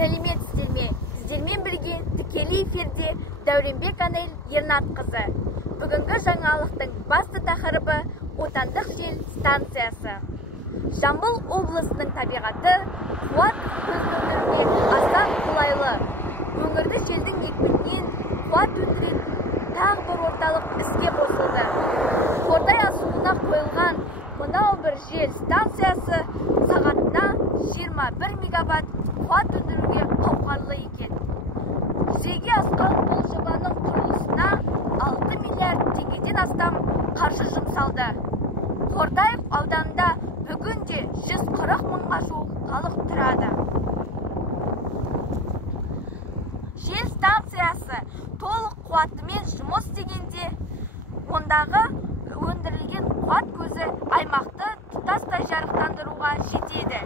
Сәлеметсіздер ме? Сіздермен бірге тікелей эфирде Дәуренбек Анель Ернатқызы. Бүгінгі жаңалықтың басты тақырыбы отандық жел станциясы. Жамбыл облысының табиғаты қуат көздеріне аса қолайлы. Өңірді желдің екпінінен қуат өндіретін тағы бір орталық іске қосылды. Қордай асуына қойылған мынау бір жел станциясы сағатына 21 мегаватт қуат өндіруге қауқарлы екен. Жүзеге асқан бұл жобаның құрылысына 6 миллиард теңгеден астам қаржы жұмсалды. Қордай ауданында бүгінде 140 мыңға жуық халық тұрады. Жел станциясы толық қуатымен жұмыс істегенде, ондағы өндірілген қуат көзі аймақты тұтастай жарықтандыруға жетеді.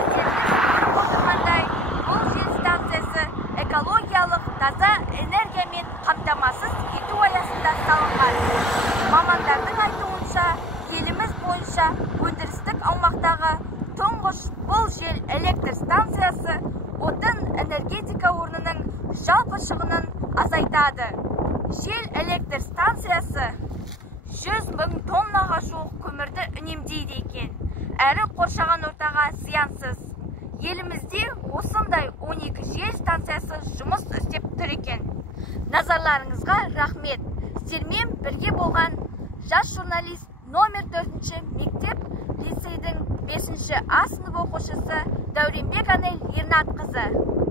Өздеріңіз отырғандай, бұл жел станциясы экологиялық таза энергиямен қамтамасыз ету аясында салынған. Мамандардың айтуынша, еліміз бойынша өндірістік аумақтағы тұңғыш бұл жел электр станциясы отын энергетика орнының жалпы шығынын азайтады. Жел электр станциясы 100 мың тоннаға жуық көмірді үнемдейді екен, әрі қоршаған ортаға зиянсыз. Елімізде осындай 12 жел станциясы жұмыс істеп тұр екен. Назарларыңызға рахмет. Сіздермен бірге болған жас журналист номер 4-ші мектеп лицейдің 5-ші А сынып оқушысы Дәуренбек Анель Ернатқызы.